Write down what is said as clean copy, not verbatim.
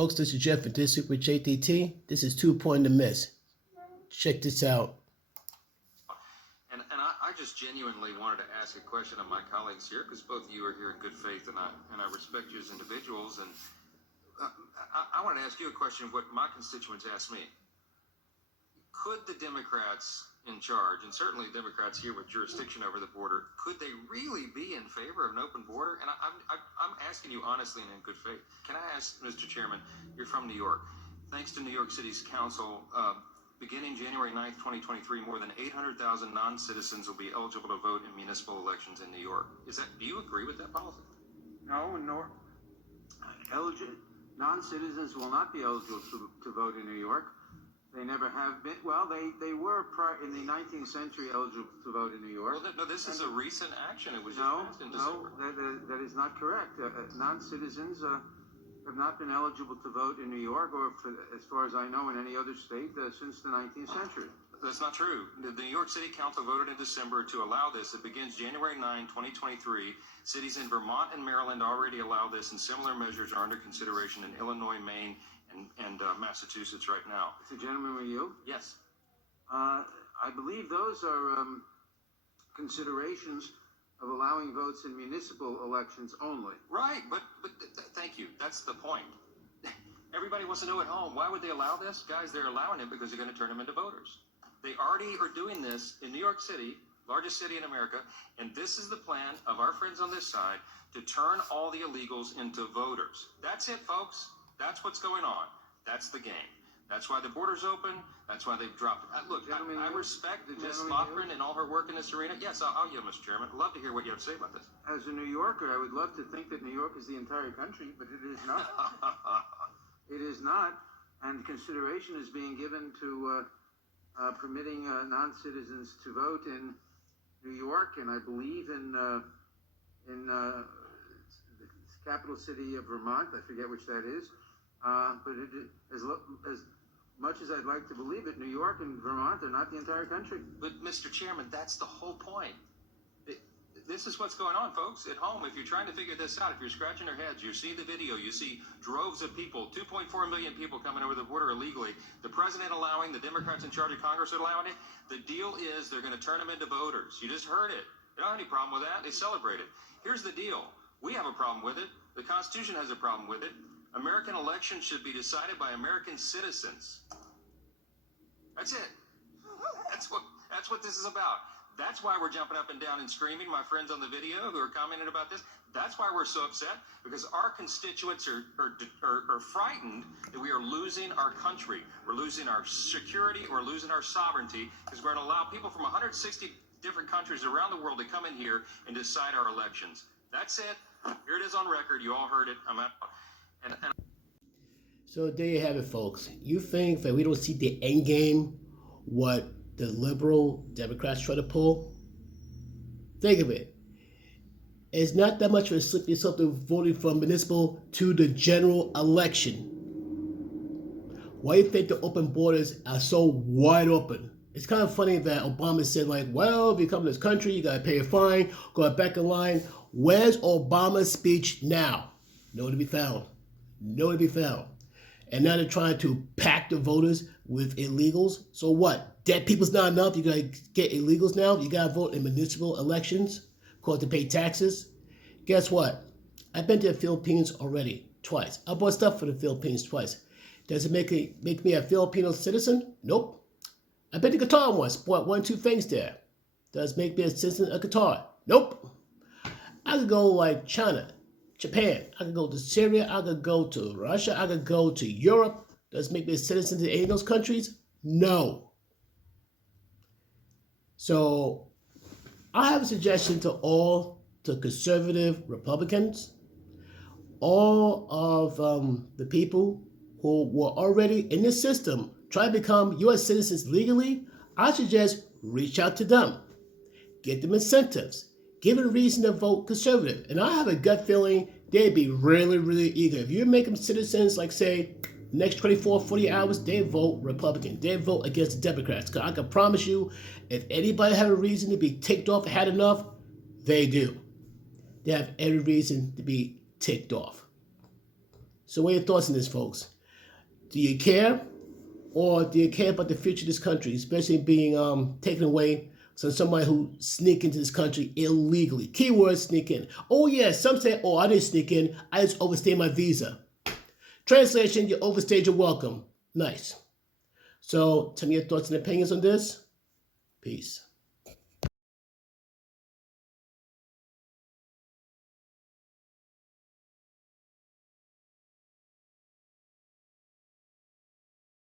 Folks, this is Jeff with District with JTT. This is 2 Point to Miss. Check this out. And I just genuinely wanted to ask a question of my colleagues here, because both of you are here in good faith, and I respect you as individuals. And I want to ask you a question of what my constituents asked me. Could the Democrats in charge, and certainly Democrats here with jurisdiction over the border, could they really be in favor of an open border? And I'm asking you honestly and in good faith. Can I ask, Mr. Chairman, you're from New York. Thanks to New York City's council, beginning January 9th, 2023, more than 800,000 non-citizens will be eligible to vote in municipal elections in New York. Do you agree with that policy? No, non-citizens will not be eligible to vote in New York. They never have been. Well, they were in the 19th century eligible to vote in New York. Well, no, this is a recent action. It was just passed in December. No, that is not correct. Non-citizens have not been eligible to vote in New York, or as far as I know, in any other state since the 19th century. That's not true. The New York City Council voted in December to allow this. It begins January 9, 2023. Cities in Vermont and Maryland already allow this, and similar measures are under consideration in Illinois, Maine, and Massachusetts right now. The gentleman with you? Yes. I believe those are considerations of allowing votes in municipal elections only. Right, but thank you. That's the point. Everybody wants to know at home, why would they allow this? Guys, they're allowing it because they're going to turn them into voters. They already are doing this in New York City, largest city in America, and this is the plan of our friends on this side to turn all the illegals into voters. That's it, folks. That's what's going on. That's the game. That's why the border's open. That's why they've dropped it. Look, I respect Ms. Loughran and all her work in this arena. Yes, I'll yield, Mr. Chairman. I'd love to hear what you have to say about this. As a New Yorker, I would love to think that New York is the entire country, but it is not. It is not. And consideration is being given to permitting non-citizens to vote in New York, and I believe in the capital city of Vermont. I forget which that is. But as much as I'd like to believe it, New York and Vermont are not the entire country. But, Mr. Chairman, that's the whole point. This is what's going on, folks. At home, if you're trying to figure this out, if you're scratching your heads, you see the video, you see droves of people, 2.4 million people coming over the border illegally, the president allowing, the Democrats in charge of Congress are allowing it. The deal is they're going to turn them into voters. You just heard it. They don't have any problem with that. They celebrate it. Here's the deal. We have a problem with it. The Constitution has a problem with it. American elections should be decided by American citizens. That's it. That's what this is about. That's why we're jumping up and down and screaming, my friends on the video who are commenting about this. That's why we're so upset, because our constituents are frightened that we are losing our country. We're losing our security. We're losing our sovereignty, because we're going to allow people from 160 different countries around the world to come in here and decide our elections. That's it. Here it is on record. You all heard it. I'm out. So there you have it, folks. You think that we don't see the end game, what the liberal Democrats try to pull? Think of it. It's not that much of a slippery slope to voting from municipal to the general election. Why do you think the open borders are so wide open? It's kind of funny that Obama said, like, well, if you come to this country, you got to pay a fine, go back in line. Where's Obama's speech now? Nowhere to be found. Nowhere to be found. And now they're trying to pack the voters with illegals. So what? Dead people's not enough? You got to get illegals now? You got to vote in municipal elections? Called to pay taxes? Guess what? I've been to the Philippines already, twice. I bought stuff for the Philippines twice. Does it make me a Filipino citizen? Nope. I've been to Qatar once, bought 1-2 things there. Does it make me a citizen of Qatar? Nope. I could go like China, Japan. I could go to Syria. I could go to Russia. I could go to Europe. Does it make me a citizen to any of those countries? No. So I have a suggestion to all the conservative Republicans, all of the people who were already in the system, try to become U.S. citizens legally. I suggest reach out to them, get them incentives, give it a reason to vote conservative. And I have a gut feeling they'd be really, really eager. If you make them citizens, like say, next 24, 40 hours, they vote Republican. They vote against the Democrats. Because I can promise you, if anybody had a reason to be ticked off, had enough, they do. They have every reason to be ticked off. So what are your thoughts on this, folks? Do you care? Or do you care about the future of this country, especially being taken away from somebody who sneak into this country illegally? Keyword, sneak in. Oh yeah, some say, oh, I didn't sneak in, I just overstayed my visa. Translation, you overstayed your welcome. Nice. So tell me your thoughts and opinions on this. Peace.